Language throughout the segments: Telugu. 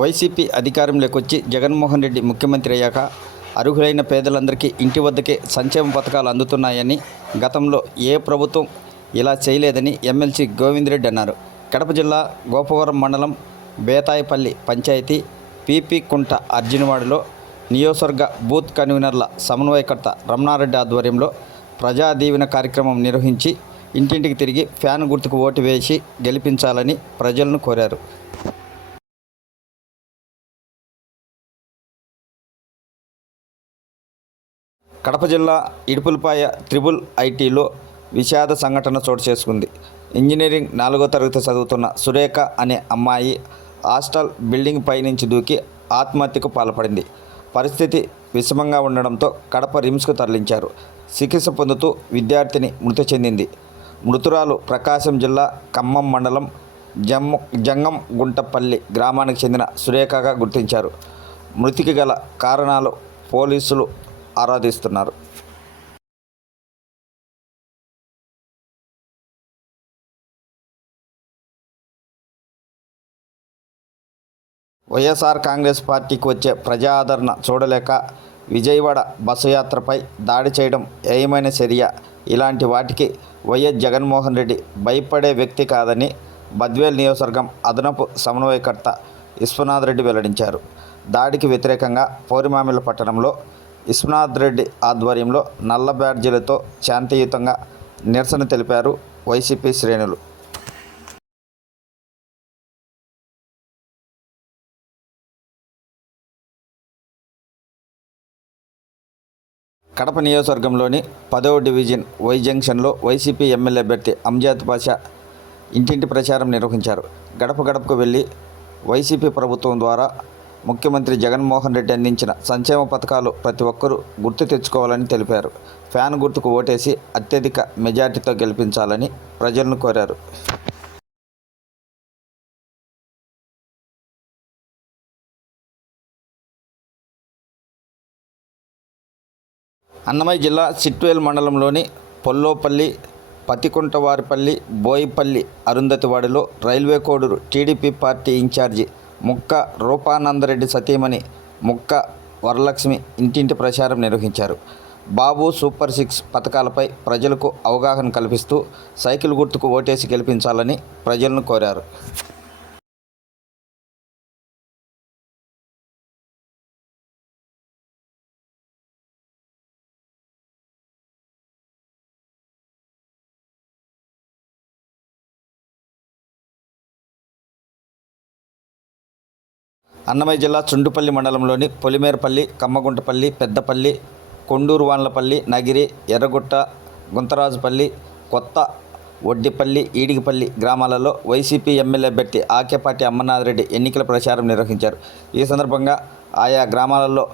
వైసీపీ అధికారంలోకి వచ్చి జగన్మోహన్ రెడ్డి ముఖ్యమంత్రి అయ్యాక అర్హులైన పేదలందరికీ ఇంటి వద్దకే సంక్షేమ పథకాలు అందుతున్నాయని, గతంలో ఏ ప్రభుత్వం ఇలా చేయలేదని ఎమ్మెల్సీ గోవిందరెడ్డి అన్నారు. కడప జిల్లా గోపవరం మండలం బేతాయపల్లి పంచాయతీ పీపీ కుంట అర్జునవాడలో నియోజకవర్గ బూత్ కన్వీనర్ల సమన్వయకర్త రమణారెడ్డి ఆధ్వర్యంలో ప్రజా దీవెన కార్యక్రమం నిర్వహించి ఇంటింటికి తిరిగి ఫ్యాన్ గుర్తుకు ఓటు వేసి గెలిపించాలని ప్రజలను కోరారు. కడప జిల్లా ఇడుపులపాయ త్రిబుల్ ఐటీలో విషాద సంఘటన చోటు చేసుకుంది. ఇంజనీరింగ్ 4వ తరగతి చదువుతున్న సురేఖ అనే అమ్మాయి హాస్టల్ బిల్డింగ్ పైనుంచి దూకి ఆత్మహత్యకు పాల్పడింది. పరిస్థితి విషమంగా ఉండడంతో కడప రిమ్స్కు తరలించారు. చికిత్స పొందుతూ విద్యార్థిని మృతి చెందింది. మృతురాలు ప్రకాశం జిల్లా ఖమ్మం మండలం జంగంగుంటపల్లి గ్రామానికి చెందిన సురేఖగా గుర్తించారు. మృతికి గల కారణాలు పోలీసులు ఆరాధిస్తున్నారు. వైఎస్ఆర్ కాంగ్రెస్ పార్టీకి వచ్చే ప్రజా ఆదరణ చూడలేక విజయవాడ బస్సు యాత్రపై దాడి చేయడం ఏమైన చర్య? ఇలాంటి వాటికి వైఎస్ జగన్మోహన్ రెడ్డి భయపడే వ్యక్తి కాదని బద్వేల్ నియోజకవర్గం అదనపు సమన్వయకర్త విశ్వనాథ్ రెడ్డి వెల్లడించారు. దాడికి వ్యతిరేకంగా పౌరిమామిళ్ళ పట్టణంలో విశ్వనాథ్ రెడ్డి ఆధ్వర్యంలో నల్ల బ్యాడ్జీలతో శాంతియుతంగా నిరసన తెలిపారు వైసీపీ శ్రేణులు. కడప నియోజకవర్గంలోని 10వ డివిజన్ వై జంక్షన్లో వైసీపీ ఎమ్మెల్యే అభ్యర్థి అంజద్ పాషా ఇంటింటి ప్రచారం నిర్వహించారు. గడప గడపకు వెళ్లి వైసీపీ ప్రభుత్వం ద్వారా ముఖ్యమంత్రి జగన్మోహన్ రెడ్డి అందించిన సంక్షేమ పథకాలు ప్రతి ఒక్కరూ గుర్తు తెచ్చుకోవాలని తెలిపారు. ఫ్యాన్ గుర్తుకు ఓటేసి అత్యధిక మెజార్టీతో గెలిపించాలని ప్రజలను కోరారు. అన్నమయ్య జిల్లా సిట్వేల్ మండలంలోని పొల్లోపల్లి, పతికుంటవారిపల్లి, బోయిపల్లి అరుంధతివాడలో railway Koduru TDP party incharge Mukka Rupanandareddy సతీమణి ముక్క వరలక్ష్మి ఇంటింటి ప్రచారం నిర్వహించారు. బాబు సూపర్ 6 పథకాలపై ప్రజలకు అవగాహన కల్పిస్తూ సైకిల్ గుర్తుకు ఓటేసి గెలిపించాలని ప్రజలను కోరారు. అన్నమయ్య జిల్లా చుండుపల్లి మండలంలోని పొలిమేరపల్లి, కమ్మగుంటపల్లి, పెద్దపల్లి, కొండూరువాన్లపల్లి, నగిరి, ఎర్రగుట్ట, గుంతరాజుపల్లి, కొత్త ఒడ్డిపల్లి, ఈడిగిపల్లి గ్రామాలలో వైసీపీ ఎమ్మెల్యే అభ్యర్థి ఆకేపాటి అమర్నాథ్ రెడ్డి ఎన్నికల ప్రచారం నిర్వహించారు. ఈ సందర్భంగా ఆయా గ్రామాలలో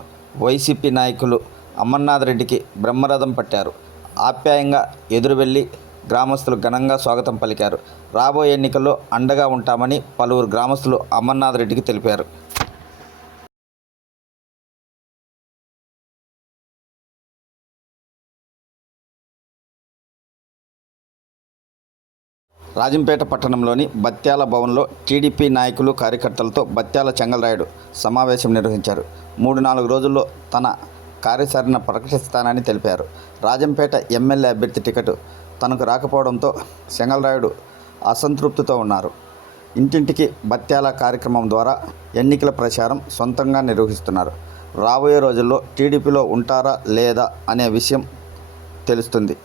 వైసీపీ నాయకులు అమర్నాథ్ రెడ్డికి బ్రహ్మరథం పట్టారు. ఆప్యాయంగా ఎదురు వెళ్లి గ్రామస్తులు ఘనంగా స్వాగతం పలికారు. రాబోయే ఎన్నికల్లో అండగా ఉంటామని పలువురు గ్రామస్తులు అమర్నాథ్ రెడ్డికి తెలిపారు. రాజంపేట పట్టణంలోని బత్యాల భవన్లో టీడీపీ నాయకులు, కార్యకర్తలతో బత్యాల చెంగల్రాయుడు సమావేశం నిర్వహించారు. 3-4 రోజుల్లో తన కార్యాచరణ ప్రకటిస్తానని తెలిపారు. రాజంపేట ఎమ్మెల్యే అభ్యర్థి టికెట్ తనకు రాకపోవడంతో చెంగల్రాయుడు అసంతృప్తితో ఉన్నారు. ఇంటింటికి బత్యాల కార్యక్రమం ద్వారా ఎన్నికల ప్రచారం సొంతంగా నిర్వహిస్తున్నారు. రాబోయే రోజుల్లో టీడీపీలో ఉంటారా లేదా అనే విషయం తెలుస్తుంది.